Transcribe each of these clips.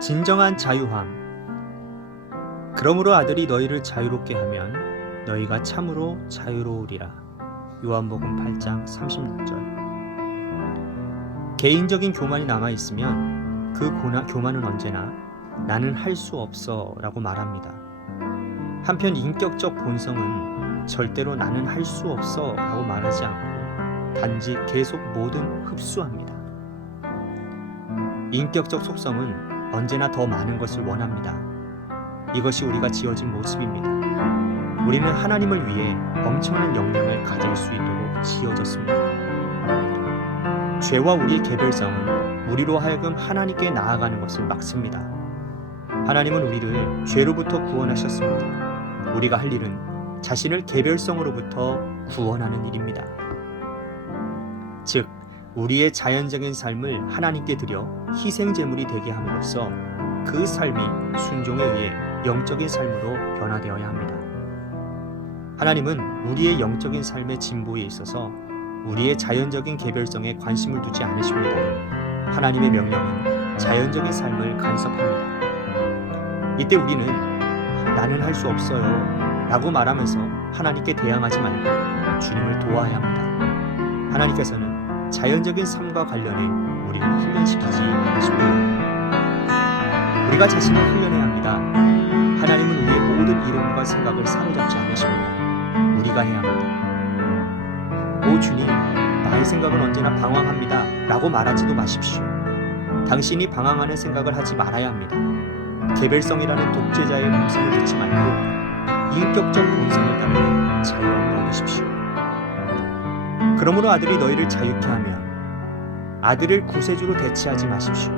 진정한 자유함. 그러므로 아들이 너희를 자유롭게 하면 너희가 참으로 자유로우리라. 요한복음 8장 36절. 개인적인 교만이 남아있으면 그 교만은 언제나 나는 할 수 없어 라고 말합니다. 한편 인격적 본성은 절대로 나는 할 수 없어 라고 말하지 않고 단지 계속 뭐든 흡수합니다. 인격적 속성은 언제나 더 많은 것을 원합니다. 이것이 우리가 지어진 모습입니다. 우리는 하나님을 위해 엄청난 역량을 가질 수 있도록 지어졌습니다. 죄와 우리의 개별성은 우리로 하여금 하나님께 나아가는 것을 막습니다. 하나님은 우리를 죄로부터 구원하셨습니다. 우리가 할 일은 자신을 개별성으로부터 구원하는 일입니다. 즉, 우리의 자연적인 삶을 하나님께 드려 희생제물이 되게 함으로써 그 삶이 순종에 의해 영적인 삶으로 변화되어야 합니다. 하나님은 우리의 영적인 삶의 진보에 있어서 우리의 자연적인 개별성에 관심을 두지 않으십니다. 하나님의 명령은 자연적인 삶을 간섭합니다. 이때 우리는 나는 할 수 없어요 라고 말하면서 하나님께 대항하지 말고 주님을 도와야 합니다. 하나님께서는 자연적인 삶과 관련해 우리를 훈련시키지 않으십니다. 우리가 자신을 훈련해야 합니다. 하나님은 우리의 모든 이름과 생각을 사로잡지 않으십니다. 우리가 해야 합니다. 오 주님, 나의 생각은 언제나 방황합니다 라고 말하지도 마십시오. 당신이 방황하는 생각을 하지 말아야 합니다. 개별성이라는 독재자의 음성을 듣지 말고 인격적 본성을 따르는 자유함을 얻으십시오. 그러므로 아들이 너희를 자유케 하면 아들을 구세주로 대체하지 마십시오.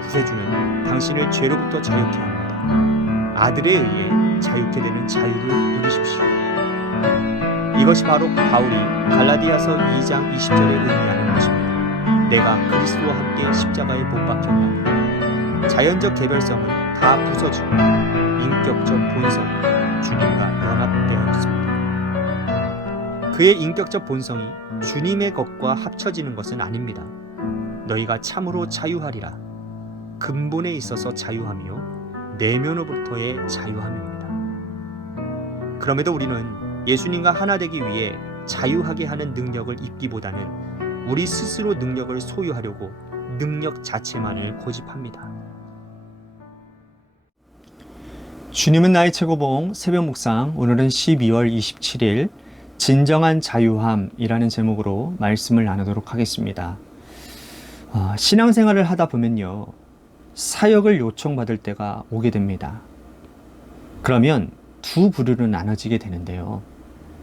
구세주는 당신을 죄로부터 자유케 합니다. 아들에 의해 자유케 되는 자유를 누리십시오. 이것이 바로 바울이 갈라디아서 2장 20절에 의미하는 것입니다. 내가 그리스도와 함께 십자가에 못 박혔나니 자연적 개별성은 다 부서지고 인격적 본성이 주님과 연합되어 있습니다. 그의 인격적 본성이 주님의 것과 합쳐지는 것은 아닙니다. 너희가 참으로 자유하리라. 근본에 있어서 자유함이요 내면으로부터의 자유함입니다. 그럼에도 우리는 예수님과 하나 되기 위해 자유하게 하는 능력을 입기보다는 우리 스스로 능력을 소유하려고 능력 자체만을 고집합니다. 주님은 나의 최고봉 새벽 묵상, 오늘은 12월 27일 진정한 자유함이라는 제목으로 말씀을 나누도록 하겠습니다. 신앙생활을 하다 보면요, 사역을 요청받을 때가 오게 됩니다. 그러면 두 부류로 나눠지게 되는데요.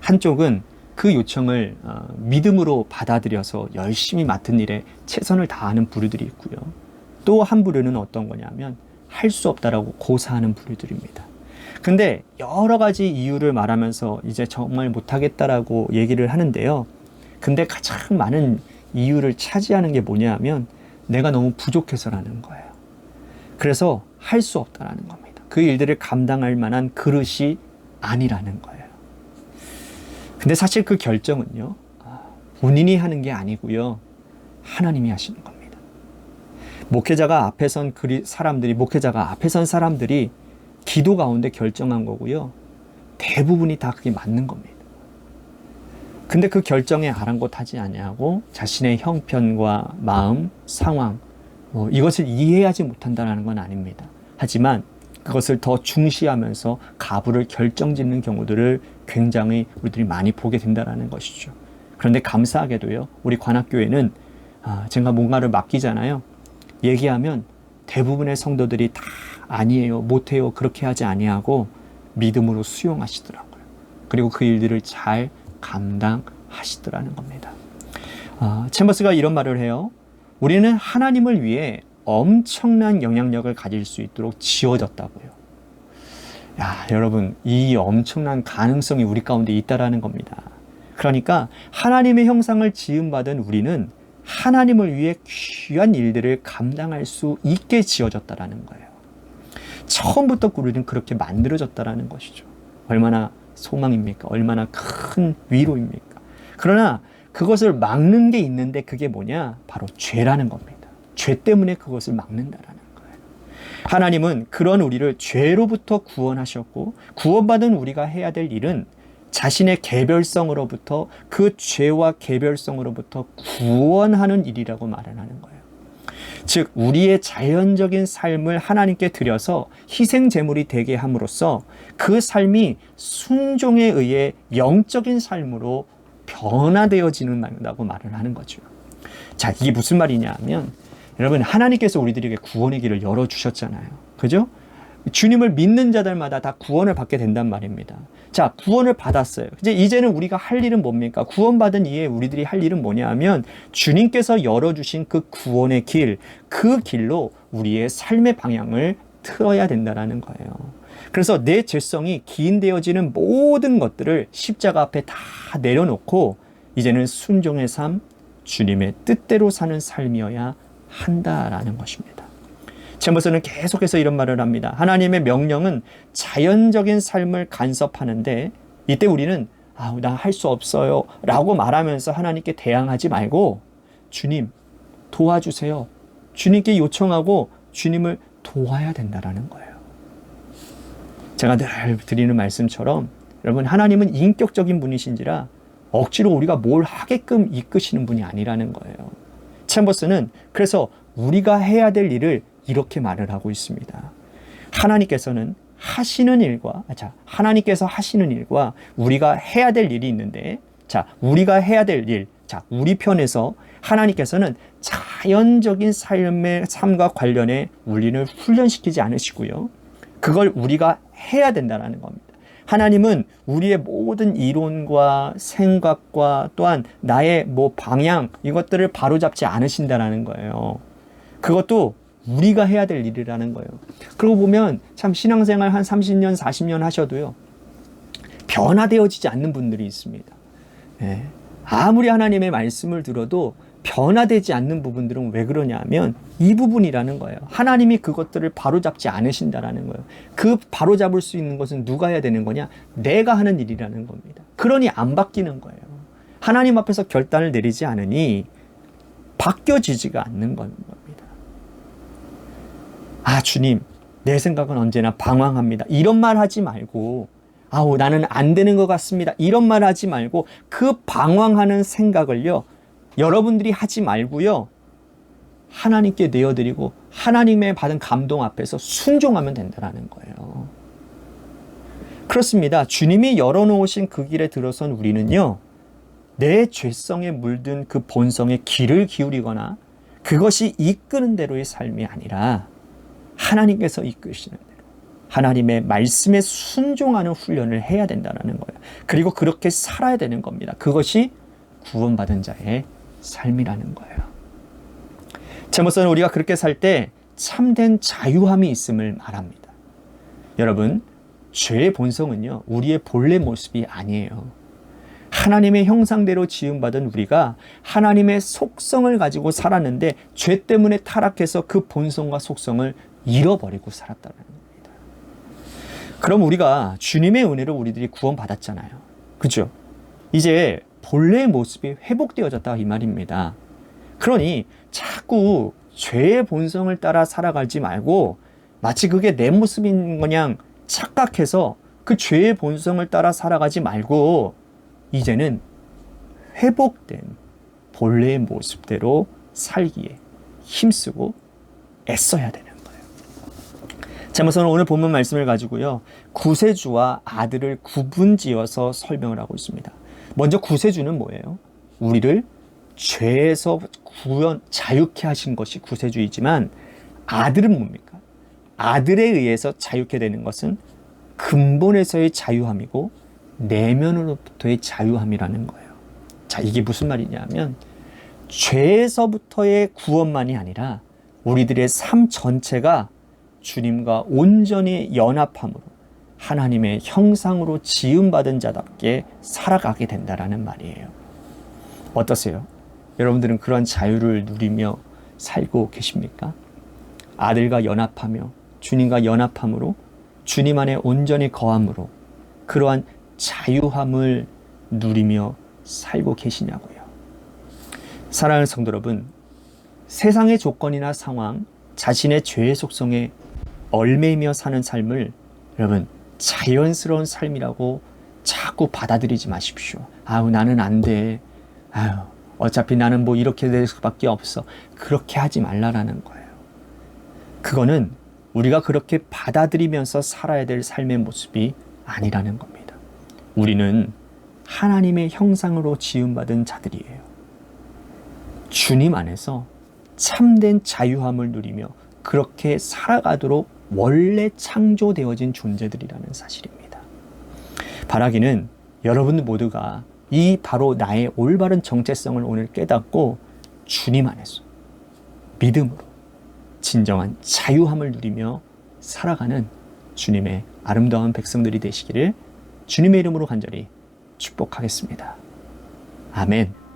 한쪽은 그 요청을 믿음으로 받아들여서 열심히 맡은 일에 최선을 다하는 부류들이 있고요. 또 한 부류는 어떤 거냐면 할 수 없다라고 고사하는 부류들입니다. 근데 여러 가지 이유를 말하면서 이제 정말 못하겠다라고 얘기를 하는데요. 근데 가장 많은 이유를 차지하는 게 뭐냐면 내가 너무 부족해서라는 거예요. 그래서 할 수 없다라는 겁니다. 그 일들을 감당할 만한 그릇이 아니라는 거예요. 근데 사실 그 결정은요, 본인이 하는 게 아니고요, 하나님이 하시는 겁니다. 목회자가 앞에 선 사람들이 기도 가운데 결정한 거고요, 대부분이 다 그게 맞는 겁니다. 근데 그 결정에 아랑곳하지 아니하고 자신의 형편과 마음, 상황, 이것을 이해하지 못한다는 건 아닙니다. 하지만 그것을 더 중시하면서 가부를 결정짓는 경우들을 굉장히 우리들이 많이 보게 된다는 것이죠. 그런데 감사하게도요, 우리 관악교회는 제가 뭔가를 맡기잖아요. 얘기하면 대부분의 성도들이 다 아니에요, 못해요, 그렇게 하지 아니하고 믿음으로 수용하시더라고요. 그리고 그 일들을 잘 감당하시더라는 겁니다. 챔버스가 이런 말을 해요. 우리는 하나님을 위해 엄청난 영향력을 가질 수 있도록 지어졌다고요. 여러분, 이 엄청난 가능성이 우리 가운데 있다라는 겁니다. 그러니까 하나님의 형상을 지음받은 우리는 하나님을 위해 귀한 일들을 감당할 수 있게 지어졌다라는 거예요. 처음부터 우리는 그렇게 만들어졌다라는 것이죠. 얼마나 소망입니까? 얼마나 큰 위로입니까? 그러나 그것을 막는 게 있는데 그게 뭐냐? 바로 죄라는 겁니다. 죄 때문에 그것을 막는다라는 거예요. 하나님은 그런 우리를 죄로부터 구원하셨고, 구원받은 우리가 해야 될 일은 자신의 개별성으로부터, 그 죄와 개별성으로부터 구원하는 일이라고 말하는 거예요. 즉 우리의 자연적인 삶을 하나님께 드려서 희생 제물이 되게 함으로써 그 삶이 순종에 의해 영적인 삶으로 변화되어진다고 말을 하는 거죠. 자, 이게 무슨 말이냐 하면, 여러분, 하나님께서 우리들에게 구원의 길을 열어주셨잖아요. 그죠? 주님을 믿는 자들마다 다 구원을 받게 된단 말입니다. 자, 구원을 받았어요. 이제는 우리가 할 일은 뭡니까? 구원받은 이에 우리들이 할 일은 뭐냐 하면, 주님께서 열어주신 그 구원의 길, 그 길로 우리의 삶의 방향을 틀어야 된다는 거예요. 그래서 내 죄성이 기인되어지는 모든 것들을 십자가 앞에 다 내려놓고 이제는 순종의 삶, 주님의 뜻대로 사는 삶이어야 한다라는 것입니다. 제모서는 계속해서 이런 말을 합니다. 하나님의 명령은 자연적인 삶을 간섭하는데, 이때 우리는 나 할 수 없어요 라고 말하면서 하나님께 대항하지 말고, 주님 도와주세요, 주님께 요청하고 주님을 도와야 된다라는 거예요. 제가 늘 드리는 말씀처럼, 여러분, 하나님은 인격적인 분이신지라 억지로 우리가 뭘 하게끔 이끄시는 분이 아니라는 거예요. 챔버스는 그래서 우리가 해야 될 일을 이렇게 말을 하고 있습니다. 하나님께서 하시는 일과 우리가 해야 될 일이 있는데, 우리가 해야 될 일, 우리 편에서 하나님께서는 자연적인 삶과 관련해 우리를 훈련시키지 않으시고요, 그걸 우리가 해야 된다는 겁니다. 하나님은 우리의 모든 이론과 생각과 또한 나의 방향, 이것들을 바로잡지 않으신다는 거예요. 그것도 우리가 해야 될 일이라는 거예요. 그러고 보면 참 신앙생활 한 30년, 40년 하셔도요, 변화되어지지 않는 분들이 있습니다. 아무리 하나님의 말씀을 들어도 변화되지 않는 부분들은 왜 그러냐면 이 부분이라는 거예요. 하나님이 그것들을 바로잡지 않으신다라는 거예요. 그 바로잡을 수 있는 것은 누가 해야 되는 거냐? 내가 하는 일이라는 겁니다. 그러니 안 바뀌는 거예요. 하나님 앞에서 결단을 내리지 않으니 바뀌어지지가 않는 겁니다. 주님, 내 생각은 언제나 방황합니다, 이런 말 하지 말고, 나는 안 되는 것 같습니다, 이런 말 하지 말고, 그 방황하는 생각을요, 여러분들이 하지 말고요, 하나님께 내어드리고 하나님의 받은 감동 앞에서 순종하면 된다는 거예요. 그렇습니다. 주님이 열어놓으신 그 길에 들어선 우리는요, 내 죄성에 물든 그 본성에 귀를 기울이거나 그것이 이끄는 대로의 삶이 아니라 하나님께서 이끄시는 대로 하나님의 말씀에 순종하는 훈련을 해야 된다는 거예요. 그리고 그렇게 살아야 되는 겁니다. 그것이 구원받은 자의 삶이라는 거예요. 제모서는 우리가 그렇게 살 때 참된 자유함이 있음을 말합니다. 여러분, 죄의 본성은요, 우리의 본래 모습이 아니에요. 하나님의 형상대로 지음받은 우리가 하나님의 속성을 가지고 살았는데 죄 때문에 타락해서 그 본성과 속성을 잃어버리고 살았다는 겁니다. 그럼 우리가 주님의 은혜로 우리들이 구원받았잖아요. 그렇죠? 이제 본래의 모습이 회복되어졌다 이 말입니다. 그러니 자꾸 죄의 본성을 따라 살아가지 말고 마치 그게 내 모습인 거냥 착각해서 그 죄의 본성을 따라 살아가지 말고 이제는 회복된 본래의 모습대로 살기에 힘쓰고 애써야 되는 거예요. 제모서는 오늘 본문 말씀을 가지고요, 구세주와 아들을 구분지어서 설명을 하고 있습니다. 먼저 구세주는 뭐예요? 우리를 죄에서 자유케 하신 것이 구세주이지만, 아들은 뭡니까? 아들에 의해서 자유케 되는 것은 근본에서의 자유함이고 내면으로부터의 자유함이라는 거예요. 이게 무슨 말이냐면, 죄에서부터의 구원만이 아니라 우리들의 삶 전체가 주님과 온전히 연합함으로 하나님의 형상으로 지음받은 자답게 살아가게 된다라는 말이에요. 어떠세요? 여러분들은 그런 자유를 누리며 살고 계십니까? 아들과 연합하며 주님과 연합함으로 주님 안에 온전히 거함으로 그러한 자유함을 누리며 살고 계시냐고요. 사랑하는 성도 여러분, 세상의 조건이나 상황, 자신의 죄의 속성에 얽매이며 사는 삶을 여러분 자연스러운 삶이라고 자꾸 받아들이지 마십시오. 아우 나는 안 돼. 아유 어차피 나는 뭐 이렇게 될 수밖에 없어. 그렇게 하지 말라라는 거예요. 그거는 우리가 그렇게 받아들이면서 살아야 될 삶의 모습이 아니라는 겁니다. 우리는 하나님의 형상으로 지음받은 자들이에요. 주님 안에서 참된 자유함을 누리며 그렇게 살아가도록 원래 창조되어진 존재들이라는 사실입니다. 바라기는 여러분 모두가 이 바로 나의 올바른 정체성을 오늘 깨닫고 주님 안에서 믿음으로 진정한 자유함을 누리며 살아가는 주님의 아름다운 백성들이 되시기를 주님의 이름으로 간절히 축복하겠습니다. 아멘.